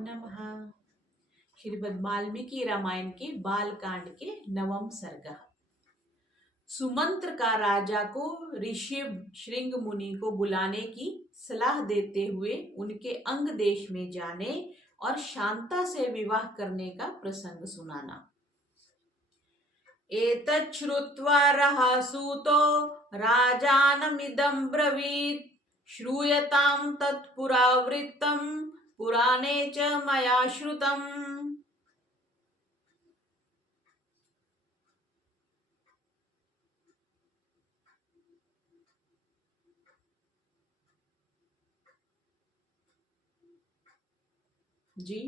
नमः। श्रीमद् वाल्मीकि रामायण के बाल कांड के 9वां सर्ग। सुमंत्र का राजा को ऋषि श्रृंग मुनि को बुलाने की सलाह देते हुए उनके अंग देश में जाने और शांता से विवाह करने का प्रसंग सुनाना। एतत् श्रुत्वा रहासूतो राजानमिदं ब्रवीत् श्रूयतां तत्पुरावृत्तं पुराणे च मया श्रुतम्। जी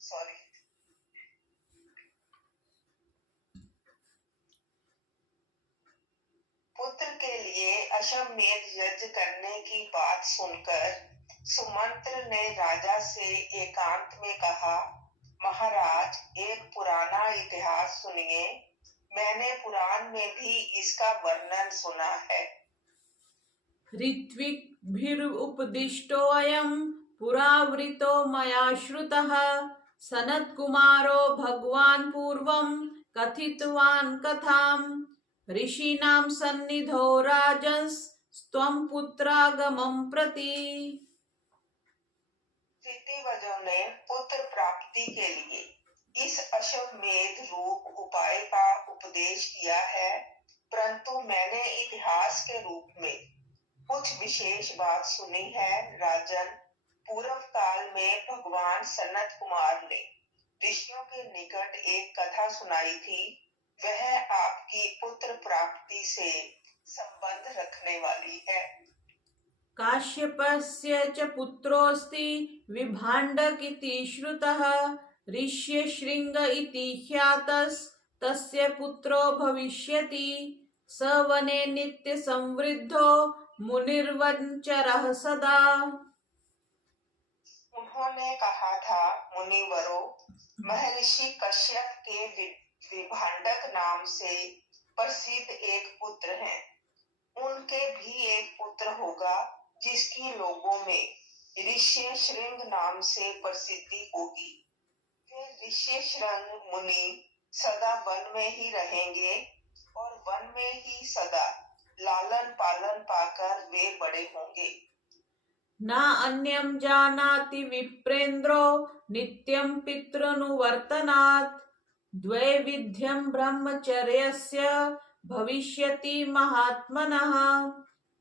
सॉरी। पुत्र के लिए अश्वमेध यज्ञ करने की बात सुनकर सुमंत्र ने राजा से एकांत में कहा, महाराज, एक पुराना इतिहास सुनिए। मैंने पुराण में भी इसका वर्णन सुना है। ऋत्विग्भिरुपदिष्टोऽयं पुरावृतो मया श्रुतः सनत्कुमारो भगवान् पूर्वं कथितवान् कथाम् ऋषीणां सन्निधौ राजन्स्त्वं पुत्रागमं प्रति। ऋतिवजों ने पुत्र प्राप्ति के लिए इस अश्वमेध रूप उपाय का उपदेश किया है, परंतु मैंने इतिहास के रूप में कुछ विशेष बात सुनी है। राजन, पूर्व काल में भगवान सनत कुमार ने ऋषियों के निकट एक कथा सुनाई थी। वह आपकी पुत्र प्राप्ति से संबंध रखने वाली है। काश्यपस्य च पुत्रोऽस्ति विभाण्डक इति श्रुतः ऋष्यशृङ्ग इति ख्यातस्तस्य पुत्रो भविष्यति स वने नित्यसंवृद्धो मुनिर्वञ्चरः सदा। उन्होंने कहा था, मुनिवरों, महर्षि कश्यप के विभाण्डक नाम से प्रसिद्ध एक पुत्र है। उनके भी एक पुत्र होगा जिसकी लोगों में ऋष्यशृंग नाम से प्रसिद्धि होगी। वे ऋष्यशृंग मुनि सदा वन में ही रहेंगे और वन में ही सदा लालन पालन पाकर वे बड़े होंगे। न अन्यं जानाति विप्रेन्द्रो नित्यं पितृनुवर्तनात् द्वैविध्यं ब्रह्मचर्यस्य भविष्यति महात्मनः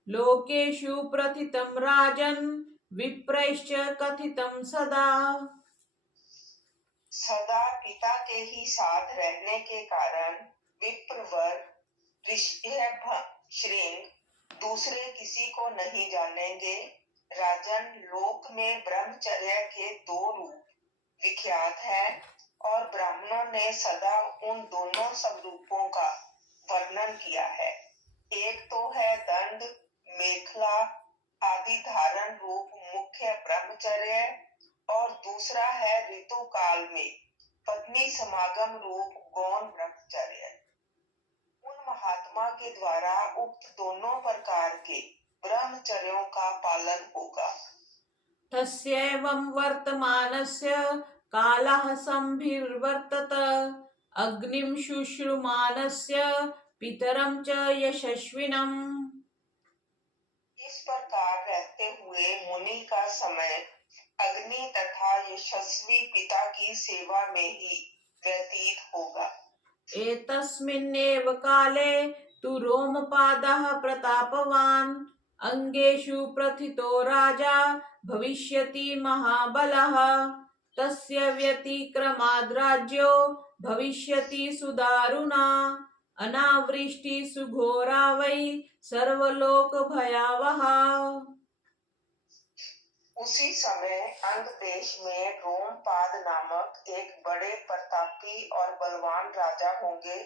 लोकेषु प्रथितं राजन् विप्रैश्च कथितं सदा। सदा पिता के ही साथ रहने के कारण विप्रवर ऋष्यशृंग दूसरे किसी को नहीं जानेंगे। राजन, लोक में ब्रह्मचर्य के दो रूप विख्यात हैं और ब्राह्मणों ने सदा उन दोनों स्वरूपों का वर्णन किया है। एक तो है दंड, मेखला आदि धारण रूप मुख्य ब्रह्मचर्य और दूसरा है ऋतु काल में पत्नी समागम रूप गौण ब्रह्मचर्य। उन महात्मा के द्वारा उक्त दोनों प्रकार के ब्रह्मचर्यों का पालन होगा। तस्यैवं वर्तमानस्य कालः संभिर्वर्तत अग्निं शुश्रुमानस्य पितरं च यशस्विनम्। इस प्रकार रहते हुए मुनि का समय अग्नि तथा यशस्वी पिता की सेवा में ही व्यतीत होगा। एतस्मिन्नेव काले तु रोमपादः प्रतापवान् अंगेषु प्रथितो राजा भविष्यति महाबलः तस्य व्यतिक्रमाद् राज्यो भविष्यति सुदारुणा अनावृष्टि सुघोरा वै सर्वलोक भयावहा। उसी समय अंग देश में रोमपाद नामक एक बड़े प्रतापी और बलवान राजा होंगे।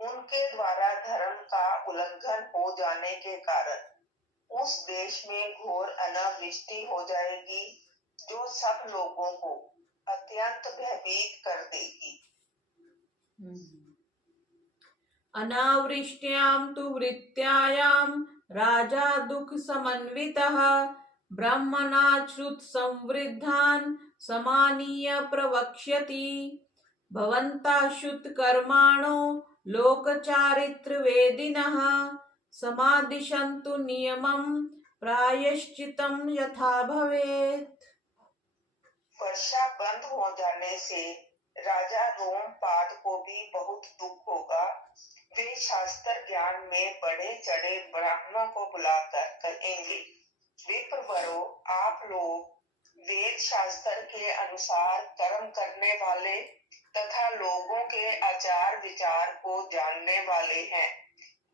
उनके द्वारा धर्म का उल्लंघन हो जाने के कारण उस देश में घोर अनावृष्टि हो जाएगी, जो सब लोगों को अत्यंत भयभीत कर देगी। अनावृष्ट्यां तु वृत्त्यायां राजा दुःख समन्वितः ब्रह्मणाच्युत संवृद्धान् समानीय प्रवक्ष्यति। भवन्ताशुत कर्माणो लोकचारित्र वेदिनः समादिशन्तु नियमं प्रायश्चितं यथा भवेत्। वर्षा बंद हो जाने से राजा रोमपाद को भी बहुत दुख होगा। वे शास्त्र ज्ञान में बढ़े चढ़े ब्राह्मणों को बुलाकर कहेंगे, विप्रवरों, आप लोग वेद शास्त्र के अनुसार कर्म करने वाले तथा लोगों के आचार विचार को जानने वाले हैं,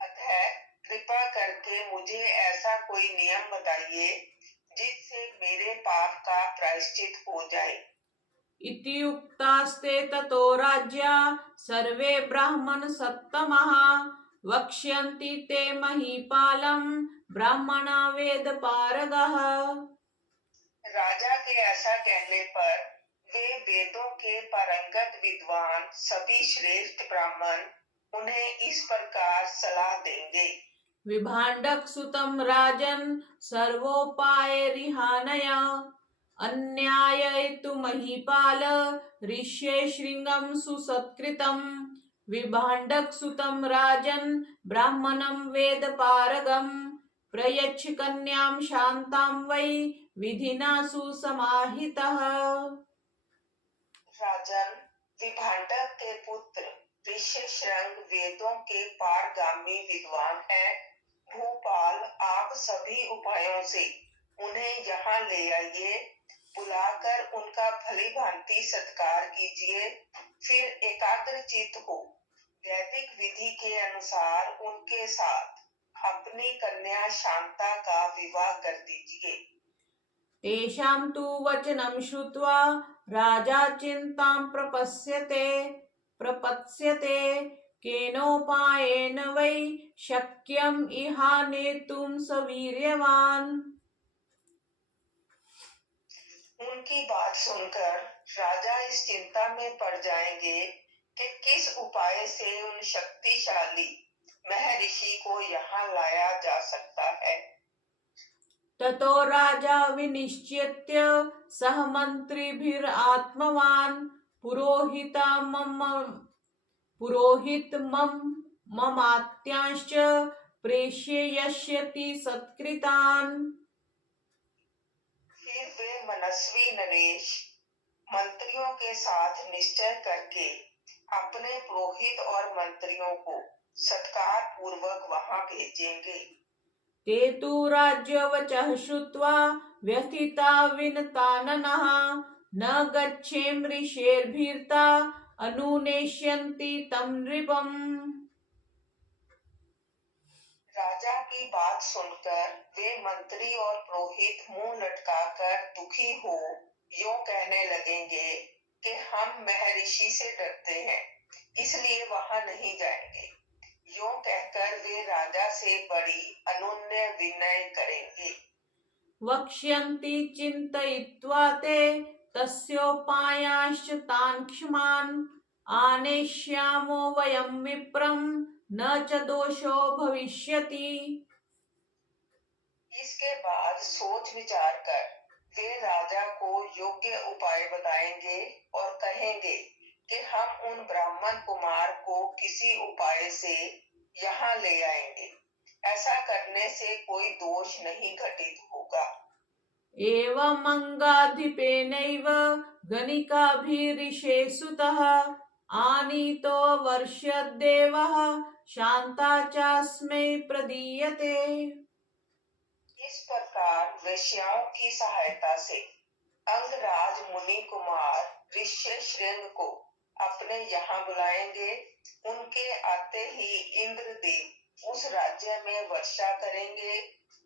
अतः कृपा करके मुझे ऐसा कोई नियम बताइए जिससे मेरे पाप का प्रायश्चित हो जाए। इति उक्तास्ते ततो राज्ञा सर्वे ब्राह्मण सत्तमः वक्ष्यन्ति ते महीपालं ब्राह्मणा वेद पारगः। राजा के ऐसा कहने पर वे वेदों के पारंगत विद्वान सभी श्रेष्ठ ब्राह्मण उन्हें इस प्रकार सलाह देंगे। विभाण्डक सुतं राजन् सर्वोपायैर्हानय अन्याययितु महीपाल ऋष्ये शृङ्गं सुसत्कृतं। विभाण्डक सुतं राजन् ब्राह्मणं वेद पारगं प्रयच्छ कन्यां शान्तां वै विधिना सुसमाहितः। राजन, विभाण्डक के पुत्र ऋष्यशृंग वेदों के पारगामी विद्वान हैं। भूपाल, आप सभी उपायों से उन्हें यहाँ ले आइए। बुलाकर उनका भली भांति सत्कार कीजिए, फिर एकाग्रचित्त हो वैदिक विधि के अनुसार उनके साथ अपनी कन्या शांता का विवाह कर दीजिए। तेषां तु वचनं श्रुत्वा राजा चिन्तां प्रपत्स्यते केनोपायेन वै शक्यम् इहानेतुं सवीर्यवान्। उनकी बात सुनकर राजा इस चिंता में पड़ जाएंगे कि किस उपाय से उन शक्तिशाली महर्षि को यहाँ लाया जा सकता है। ततो राजा विनिश्चित्य सह मन्त्रिभिरात्मवान् पुरोहितममात्यांश्च प्रेषयिष्यति सत्कृतान्। फिर वे मनस्वी नरेश मंत्रियों के साथ निश्चय करके अपने पुरोहित और मंत्रियों को सत्कार पूर्वक वहां भेजेंगे। ते तु राज्यवचः श्रुत्वा व्यथिता विनताननः न गच्छेम ऋषेर्भीर्ता अनुनेष्यन्ति तं नृपम्। राजा की बात सुनकर वे मंत्री और पुरोहित मुंह लटकाकर दुखी हो यूं कहने लगेंगे कि हम महर्षि से डरते हैं, इसलिए वहां नहीं जाएंगे। यूं कहकर वे राजा से बड़ी अनुनय विनय करेंगे। वक्ष्यन्ति चिन्तयित्वा ते तस्योपायांश्च तान् क्ष्मान् आनेष्यामो वयं विप्रं न च दोषो भविष्यति। इसके बाद सोच विचार कर वे राजा को योग्य उपाय बताएंगे और कहेंगे कि हम उन ब्राह्मण कुमार को किसी उपाय से यहाँ ले आएंगे। ऐसा करने से कोई दोष नहीं घटित होगा। एवमङ्गाधिपेनैव गणिकाभिरिषे सुतः आनीतो वर्ष्यद्देवः शान्ता चास्मै प्रदीयते। इस प्रकार वेश्याओं की सहायता से अंगराज मुनि कुमार ऋष्यशृंग को अपने यहाँ बुलाएंगे। उनके आते ही इंद्रदेव उस राज्य में वर्षा करेंगे।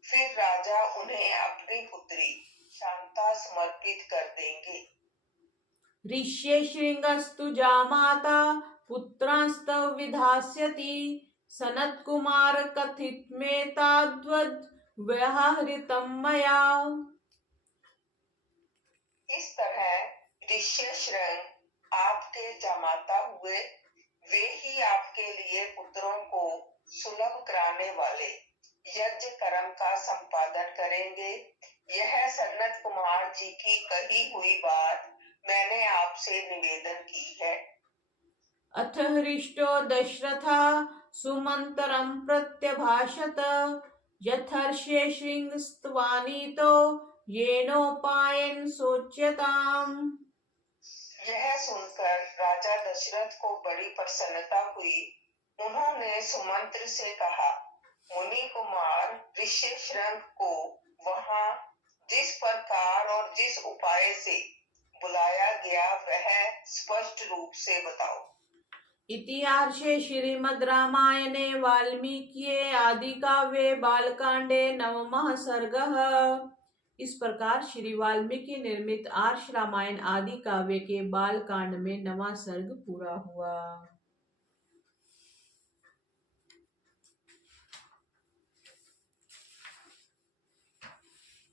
फिर राजा उन्हें अपनी पुत्री शांता समर्पित कर देंगे। ऋष्यशृंगस्तु जामाता पुत्रांस्तव विधास्यति सनत्कुमार कथितमेताद्वद् व्यवहृतं मया। इस तरह ऋष्यशृंग आपके जमाता हुए। वे ही आपके लिए पुत्रों को सुलभ कराने वाले यज्ञ कर्म का संपादन करेंगे। यह सनत कुमार जी की कही हुई बात मैंने आपसे निवेदन की है। अथ हृष्टो दशरथा सुमंतरं प्रत्यभाषत यथर्ष्ये शृंगस्त्वानीतो येनोपायेन सोच्यताम्। यह सुनकर राजा दशरथ को बड़ी प्रसन्नता हुई। उन्होंने सुमंत्र से कहा, मुनि कुमार ऋष्यशृंग को वहां जिस प्रकार और जिस उपाय से बुलाया गया वह स्पष्ट रूप से बताओ। इतिहासे श्रीमद् रामायणे वाल्मीकिये आदि काव्ये बालकांडे नवमः सर्गः। इस प्रकार श्री वाल्मीकि निर्मित आर्ष रामायण आदि काव्य के बाल कांड में 9वां सर्ग पूरा हुआ।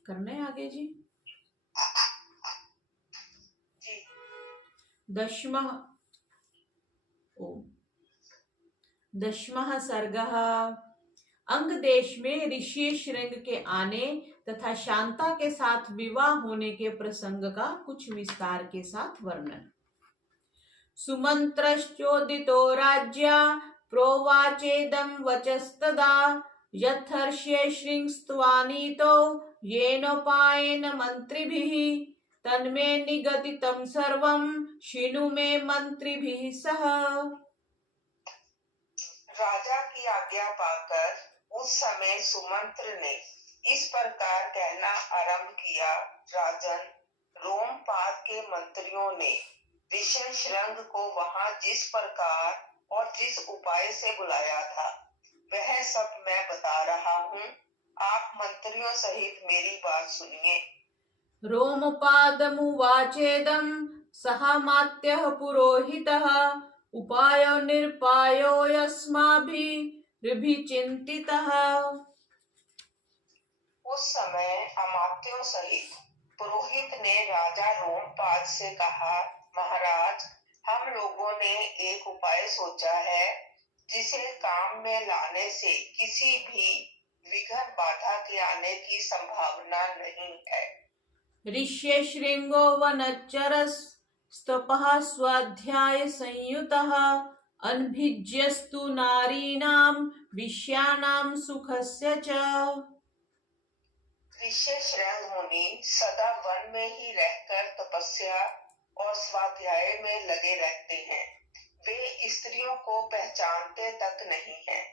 करने आगे जी। दशमः सर्गः। अंग देश में ऋषि श्रृंग के आने तथा शांता के साथ विवाह होने के प्रसंग का कुछ विस्तार के साथ वर्णन। सुमंत्रश्चोदितो राज्या प्रोवाचेदं वचस्तदा यथर्ष्ये शृंगस्त्वानीतो येनोपायेन मंत्रिभिः तन्मे निगदितं सर्वं शिनु मे मंत्रिभिः सह। राजा की आज्ञा पाकर उस समय सुमंत्र ने इस प्रकार कहना आरंभ किया, राजन, रोमपाद के मंत्रियों ने ऋष्यशृंग को वहां जिस प्रकार और जिस उपाय से बुलाया था वह सब मैं बता रहा हूँ। आप मंत्रियों सहित मेरी बात सुनिए। रोमपादमुवाचेदं सहामात्यः पुरोहितः उपायो निरपायो यस्माभिर्भिचिन्तितः। उस समय अमात्यों सहित पुरोहित ने राजा रोमपाद से कहा, महाराज, हम लोगों ने एक उपाय सोचा है जिसे काम में लाने से किसी भी विघ्न बाधा के आने की संभावना नहीं है। ऋष्यशृंगो वनचरस्तपः स्वाध्याय संयुतः अनभिज्यस्तु नारीणां विषयाणां सुखस्य च। ऋष्यशृंग मुनि सदा वन में ही रहकर तपस्या और स्वाध्याय में लगे रहते हैं। वे स्त्रियों को पहचानते तक नहीं हैं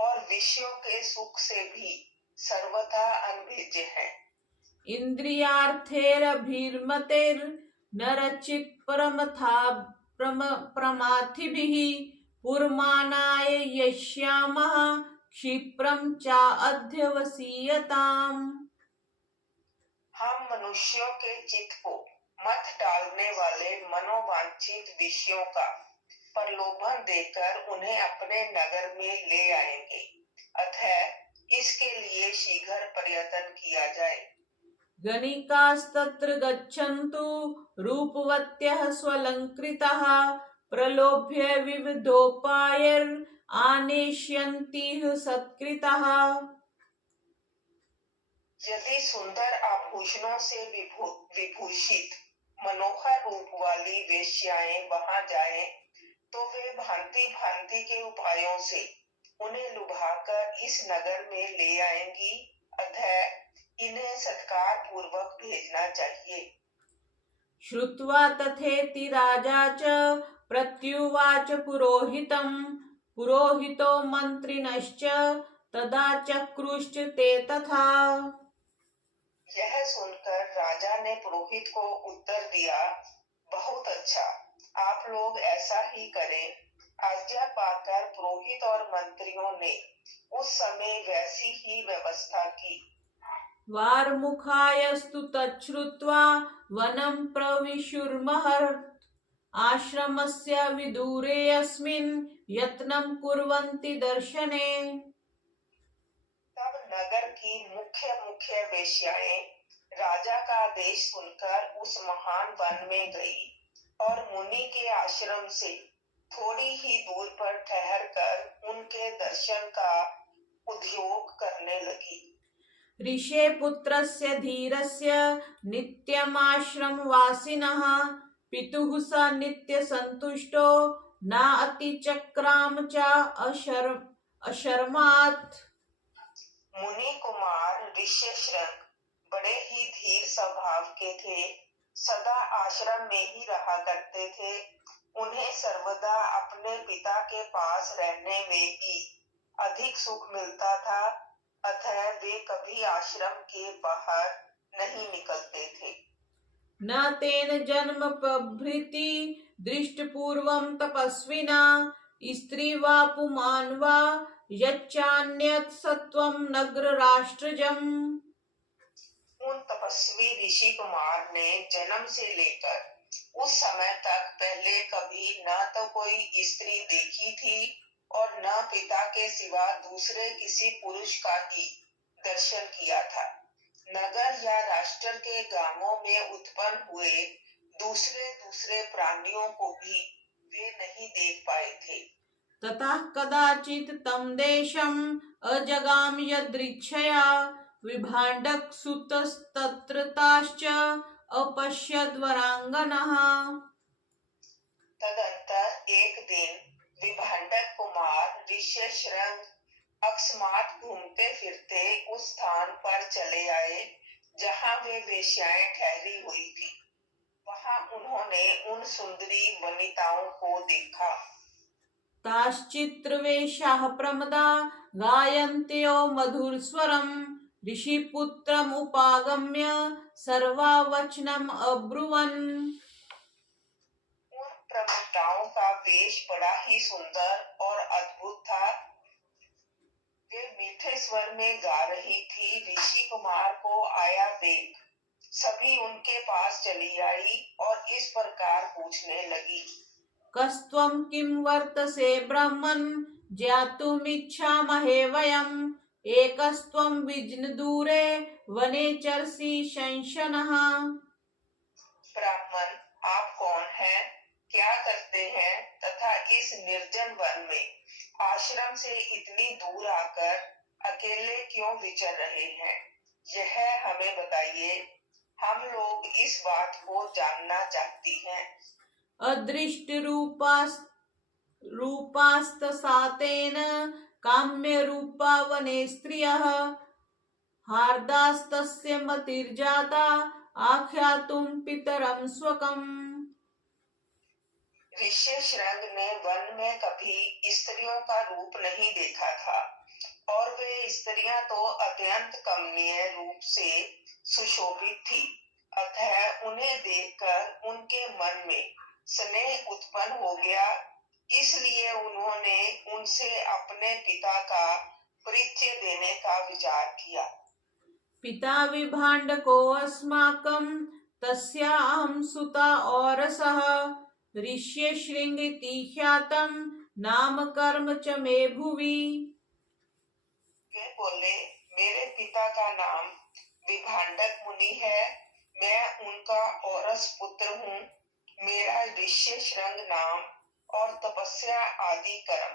और विषयों के सुख से भी सर्वथा अनभिज्ञ हैं। इंद्रियार्थैरभिरमतेर्नरचित् प्रमाथिभिः पुरमानाय यस्यामः क्षिप्रं चाध्यवसीयताम्। हम मनुष्यों के चित्त को मत डालने वाले मनोवांछित विषयों का प्रलोभन देकर उन्हें अपने नगर में ले आएंगे। अतः इसके लिए शीघ्र प्रयत्न किया जाए। गणिकास्तत्र गच्छन्तु रूपवत्यः स्वलंकृताः प्रलोभ्य विविधोपायैरानेष्यन्तिः सत्कृताः। यदि सुंदर आभूषणों से विभूषित मनोहर रूप वाली वेश्याएं वहां जाएं, तो वे भांति भांति के उपायों से उन्हें लुभाकर इस नगर में ले आएंगी। अतः इन्हें सत्कार पूर्वक भेजना चाहिए। श्रुत्वा तथेति राजा च प्रत्युवाच पुरोहितं पुरोहितो मन्त्रिणश्च तदा चक्रुश्च ते तथा। यह सुनकर राजा ने पुरोहित को उत्तर दिया, बहुत अच्छा, आप लोग ऐसा ही करें। आज्ञा पाकर पुरोहित और मंत्रियों ने उस समय वैसी ही व्यवस्था की। वारमुखायस्तु तच्छ्रुत्वा वनं प्रविशुर्महर् आश्रमस्य विदूरे अस्मिन् यत्नं कुर्वन्ति दर्शने। तब नगर की मुख्य मुख्य वेश्याएं राजा का आदेश सुनकर उस महान वन में गई और मुनि के आश्रम से थोड़ी ही दूर पर ठहरकर उनके दर्शन का उद्योग करने लगी। ऋषे पुत्रस्य धीरस्य नित्यमाश्रमवासिनः पितुः स नित्यसन्तुष्टो न अतिचक्राम च अशर्मात्। मुनि कुमार ऋष्यशृंग बड़े ही धीर स्वभाव के थे, सदा आश्रम में ही रहा करते थे। उन्हें सर्वदा अपने पिता के पास रहने में ही अधिक सुख मिलता था, अतः वे कभी आश्रम के बाहर नहीं निकलते थे। न तेन जन्म प्रभृति दृष्टपूर्वं तपस्विना स्त्री वा पुमान् वा यच्चान्यत् सत्वं नगर राष्ट्रजम्। उन तपस्वी ऋषि कुमार ने जन्म से लेकर उस समय तक पहले कभी न तो कोई स्त्री देखी थी और न पिता के सिवा दूसरे किसी पुरुष का ही दर्शन किया था। नगर या राष्ट्र के गांवों में उत्पन्न हुए दूसरे दूसरे प्राणियों को भी वे नहीं देख पाए थे। ततः कदाचित् तं देशम् अजगाम यदृच्छया विभाण्डक सुतस्तत्र ताश्च अपश्यद्वराङ्गनः। तदंतर एक दिन विभाण्डक कुमार ऋष्यशृंग अकस्मात घूमते फिरते उस स्थान पर चले आए जहां वे वेश्याएं ठहरी हुई थी। वहां उन्होंने उन सुंदरी वनिताओं को देखा। ताश्चित्रवेशाः प्रमदा गायन्त्यो मधुरस्वरम् ऋषिपुत्रम् उपागम्य सर्वावचनम् अब्रुवन्। उन प्रमदाओं का वेश बड़ा ही सुंदर और अद्भुत था। वे मीठे स्वर में गा रही थी। ऋषि कुमार को आया देख सभी उनके पास चली आई और इस प्रकार पूछने लगी। कस्त्वं किं वर्तसे ब्रह्मन् ज्ञातुमिच्छामहे वयम् एकस्त्वं विजनदूरे वने चरसि शंशनः। ब्राह्मण, आप कौन हैं, क्या करते हैं तथा इस निर्जन वन में आश्रम से इतनी दूर आकर अकेले क्यों विचर रहे हैं, यह हमें बताइए। हम लोग इस बात को जानना चाहती हैं। अदृष्ट रूपास्तसातेन काम्य रूपा वने स्त्रियः हार्दास्तस्य मतिर्जाता आख्यातुं पितरं स्वकम्। ऋष्यशृंग ने वन में कभी स्त्रियों का रूप नहीं देखा था और वे स्त्रियां तो अत्यंत कमनीय रूप से सुशोभित थी, अतः उन्हें देखकर उनके मन में स्नेह उत्पन्न हो गया। इसलिए उन्होंने उनसे अपने पिता का परिचय देने का विचार किया। पिता विभाण्डको अस्माकं तस्याहं सुता औरसः ऋष्यशृंग इति ख्यातं नाम कर्म च मे भुवि। वे बोले, मेरे पिता का नाम विभाण्डक मुनि है, मैं उनका औरस पुत्र हूँ। मेरा ऋष्यशृंग नाम और तपस्या आदि कर्म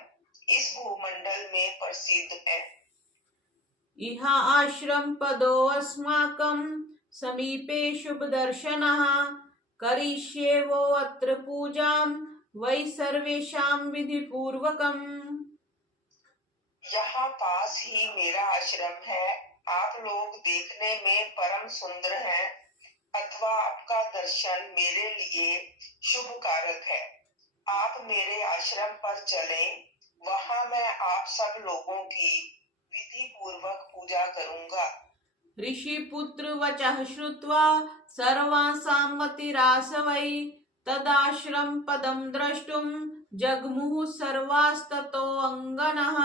इस भूमंडल में प्रसिद्ध है। इहा आश्रम पदो अस्माकं समीपे शुभ दर्शनः करिष्ये वो अत्र पूजां वै सर्वेषां विधि पूर्वकम्। यहाँ पास ही मेरा आश्रम है, आप लोग देखने में परम सुंदर हैं अथवा आपका दर्शन मेरे लिए शुभ कारक है। आप मेरे आश्रम पर चलें, वहाँ मैं आप सब लोगों की विधि पूर्वक पूजा करूंगा। ऋषिपुत्र वचः श्रुत्वा सर्वासां मतिरासवै तदाश्रम पदं द्रष्टुं जग्मुः सर्वास्ततो अंगनः।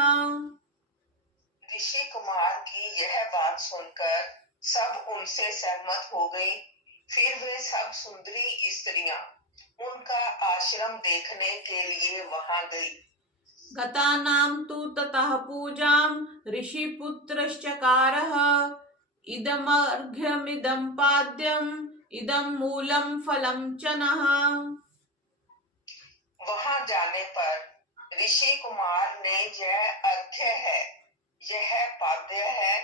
ऋषि कुमार की यह बात सुनकर सब उनसे सहमत हो गई। फिर वे सब सुंदरी स्त्रियां उनका आश्रम देखने के लिए वहां गई। गतानां तु ततः पूजां ऋषिपुत्रश्चकारः इदमर्घ्यमिदं पाद्यम् इदं मूलं फलं च नः। वहां जाने जाने पर ऋषि कुमार ने यह अर्घ्य है, यह पाद्य है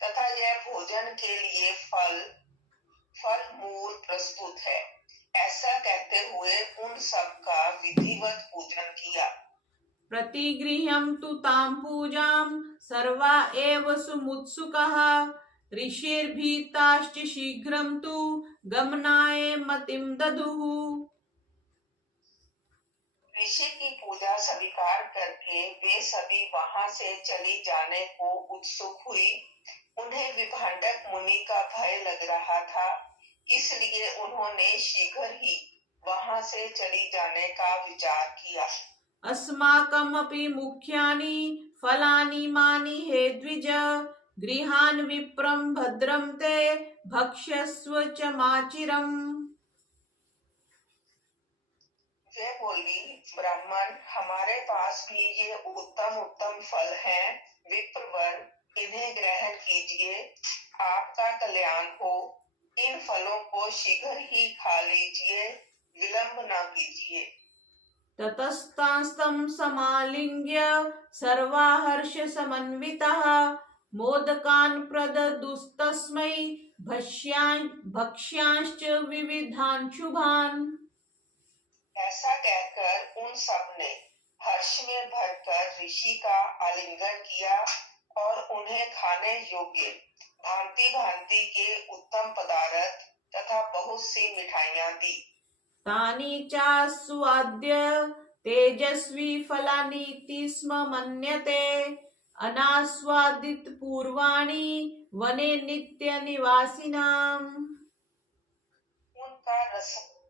तथा यह भोजन के लिए फल मूल प्रस्तुत है, ऐसा कहते हुए उन सब का विधिवत पूजन किया। प्रतिगृह्यं तु तां पूजां सर्वा एव सुमुत्सुकाः ऋषिर्भीताश्च शीघ्रं तु गमनाय मतिं ददुः। ऋषि की पूजा स्वीकार करके वे सभी वहां से चली जाने को उत्सुक हुई। उन्हें विभांडक मुनि का भय लग रहा था, इसलिए उन्होंने शीघ्र ही वहां से चली जाने का विचार किया। अस्माकमपि मुख्यानि फलानि मानि हे द्विज गृहान् विप्रं भद्रं ते भक्ष्यस्व च माचिरम्। वे बोली, ब्राह्मण, हमारे पास भी ये उत्तम उत्तम फल हैं, विप्रवर, इन्हें ग्रहण कीजिए, आपका कल्याण हो। इन फलों को शीघ्र ही खा लीजिए, विलंब न कीजिए। ततस्तास्तं समालिंग्य सर्वा हर्ष समन्वितः मोदकान् प्रददुस्तस्मै भक्ष्यांश्च विविधान् शुभान्। ऐसा कहकर उन सब ने हर्ष में भरकर ऋषि का आलिंगन किया और उन्हें खाने योग्य भांति भांति के उत्तम पदार्थ तथा बहुत सी मिठाइयां दी। तानि चास्वाद्य तेजस्वी फलानीति स्म मन्यते अनास्वादित पूर्वाणि वने नित्य निवासिनाम्। उनका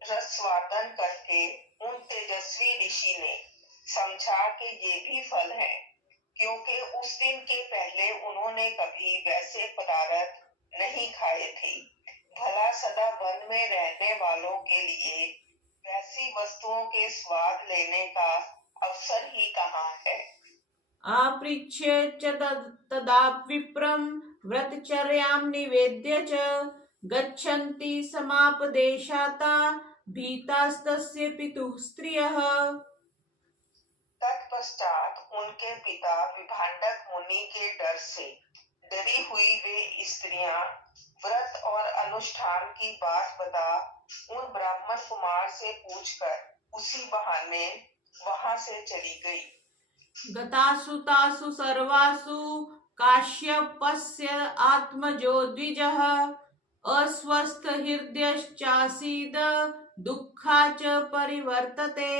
रसवादन करके उन तेजस्वी ऋषि ने समझा कि ये भी फल है, क्योंकि उस दिन के पहले उन्होंने कभी वैसे पदार्थ नहीं खाए थे। भला सदा वन में रहने वालों के लिए वैसी वस्तुओं के स्वाद लेने का अवसर ही कहाँ है। आपृच्छ्य च तदा विप्रं व्रतचर्यां निवेद्य च गच्छन्ति समापदेशाता भीतास्तस्य पितुः स्त्रियः। तत्पश्चात उनके पिता विभांडक मुनि के डर से डरी हुई वे स्त्रियां व्रत और अनुष्ठान की बात बता उन ब्राह्मण कुमार से पूछकर उसी बहाने वहां से चली गई। गतासु तासु सर्वासु काश्यपस्य आत्मजो द्विजः अस्वस्थ हृदयश्चासीद दुःखा च परिवर्तते।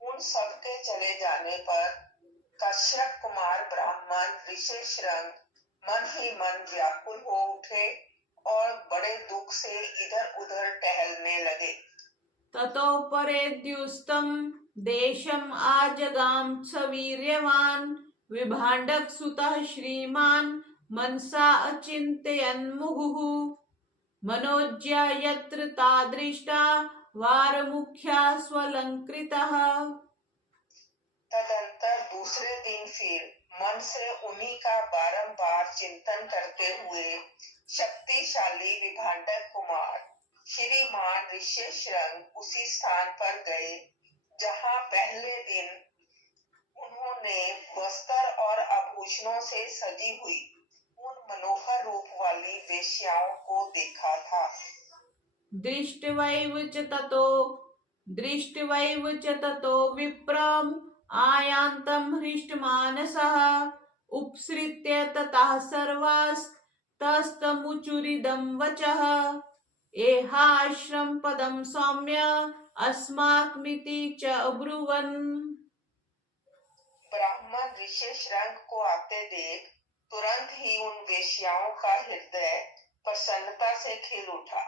उन सब के चले जाने पर कश्यप कुमार ब्राह्मण ऋषिशृंग मन ही मन व्याकुल हो उठे और बड़े दुख से इधर उधर टहलने लगे। ततो परेद्युस्तं देशम् आजगाम सवीर्यवान् विभांडक सुतः श्रीमान् मनसा अचिन्तयन् मुहुः मनोज्या यत्र तादृष्टा वारमुख्या स्वलंकृतः। तदंतर दूसरे दिन फिर मन से उन्हीं का बारंबार चिंतन करते हुए शक्तिशाली विभांडक कुमार श्रीमान ऋषिशृंग उसी स्थान पर गए जहां पहले दिन उन्होंने वस्त्र और आभूषणों से सजी हुई उन मनोहर रूप वाली वेश्याओं को देखा था। दृष्ट्वैव च ततो विप्रम् आयान्तं हृष्टमानसः उपसृत्य ततः सर्वास्तमुचुरिदं वचः एहाश्रम पदं सौम्य अस्माकमिति च अब्रुवन्। ब्राह्मण ऋषिशृंग को आते देख तुरंत ही उन वेश्याओं का हृदय प्रसन्नता से खिल उठा।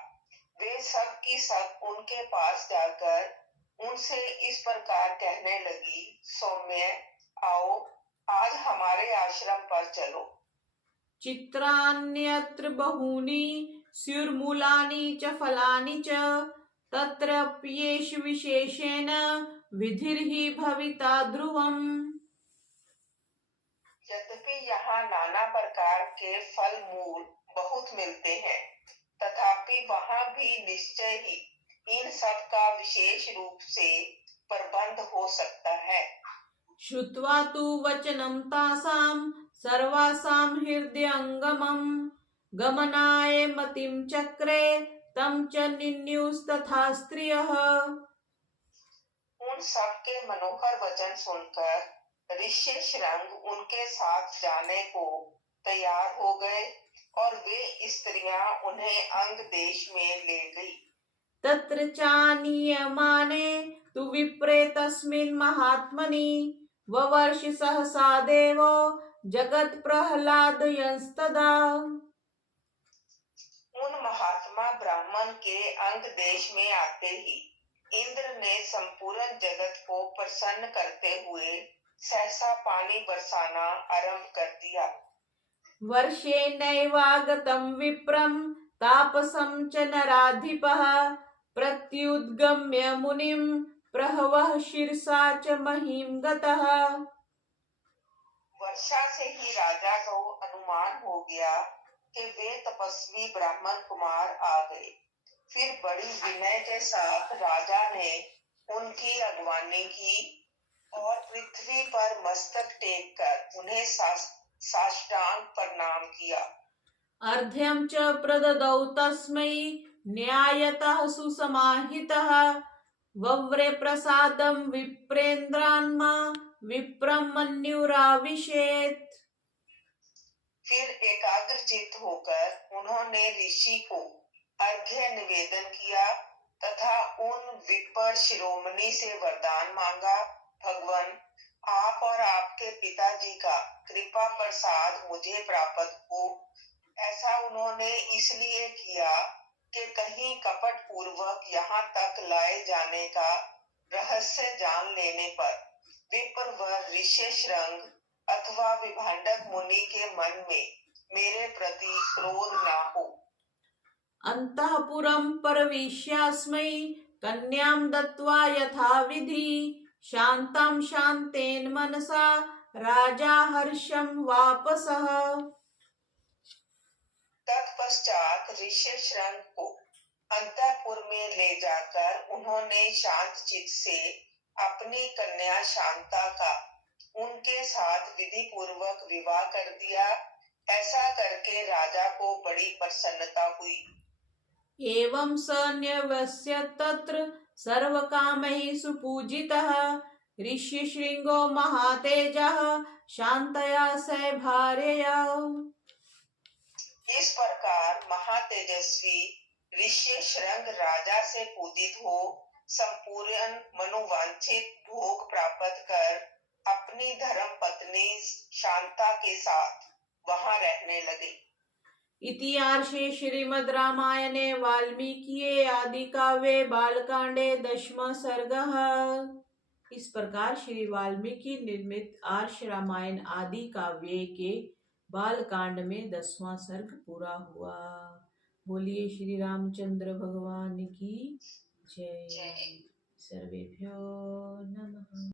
वे सब की सब उनके पास जाकर उनसे इस प्रकार कहने लगी, सौम्य, आओ आज हमारे आश्रम पर चलो। चित्रान्यत्र बहूनि स्युर्मूलानि च फलानि च तत्रप्येषु विशेषेण विधिर्हि भविता ध्रुवम्। यद्यपि यहाँ नाना प्रकार के फल मूल बहुत मिलते हैं, तथापि वहाँ भी निश्चय ही इन सब का विशेष रूप से प्रबंध हो सकता है। श्रुत्वा तु वचनं तासां सर्वासां हृदयंगमं गमनाय मतिं चक्रे तं च निन्युस्तथा स्त्रियः। उन सब के मनोहर वचन सुनकर ऋषि श्रृंग उनके साथ जाने को तैयार हो गए और वे स्त्रियां उन्हें अंग देश में ले गई। तत्र चानीयमाने तु विप्रे तस्मिन् महात्मनि ववर्ष सहसा देवो जगत् प्रह्लादयंस्तदा। उन महात्मा ब्राह्मण के अंग देश में आते ही इंद्र ने संपूर्ण जगत को प्रसन्न करते हुए सहसा पानी बरसाना आरंभ कर दिया। वर्षेणैवागतं विप्रं तापसं च नराधिपः प्रत्युद्गम्य मुनिं प्रहवः शिरसा च महीं गतः। वर्षा से ही राजा को अनुमान हो गया कि वे तपस्वी ब्राह्मण कुमार आ गए। फिर बड़ी विनय के साथ राजा ने उनकी अगवानी की और पृथ्वी पर मस्तक टेक कर उन्हें साष्टांग प्रणाम किया। अर्घ्यं च प्रददौ तस्मै न्यायतः सुसमाहितः वव्रे प्रसादं विप्रेन्द्रान्मा विप्रं मन्युराविशेत्। फिर एकाग्रचित्त होकर उन्होंने ऋषि को अर्घ्य निवेदन किया तथा उन विपर शिरोमणि से वरदान मांगा, भगवान आप और आपके पिताजी का कृपा प्रसाद मुझे प्राप्त हो। ऐसा उन्होंने इसलिए किया कि कहीं कपट पूर्वक यहाँ तक लाए जाने का रहस्य जान लेने पर विपर व ऋषि श्रृंग अथवा विभांडक मुनि के मन में मेरे प्रति क्रोध न हो। अंतःपुरं प्रविश्यास्मै कन्यां दत्त्वा यथाविधि शान्तं शान्तेन मनसा राजा हर्षं वापसः। तत्पश्चात ऋषि श्रृंग को अंतःपुर में ले जाकर उन्होंने शांत चित्त से अपनी कन्या शांता का उनके साथ विधि पूर्वक विवाह कर दिया। ऐसा करके राजा को बड़ी प्रसन्नता हुई। एवं स न्यवस्यत् तत्र सर्वकामैः सुपूजितः ऋष्यशृंगो महातेजः शान्तया सह भार्यया। इस प्रकार महातेजस्वी ऋषि श्रृंग राजा से पूजित हो संपूर्ण मनोवांछित भोग प्राप्त कर अपनी धर्म पत्नी शांता के साथ वहां रहने लगे। इतिहासे श्रीमद् रामायणे वाल्मीकिये आदि काव्ये बालकांडे 10वां सर्गः। इस प्रकार श्री वाल्मीकि निर्मित आर्ष रामायण आदि काव्य के बालकांड में 10वां सर्ग पूरा हुआ। बोलिए श्री रामचंद्र भगवान की जय। सर्वेभ्यो नमः।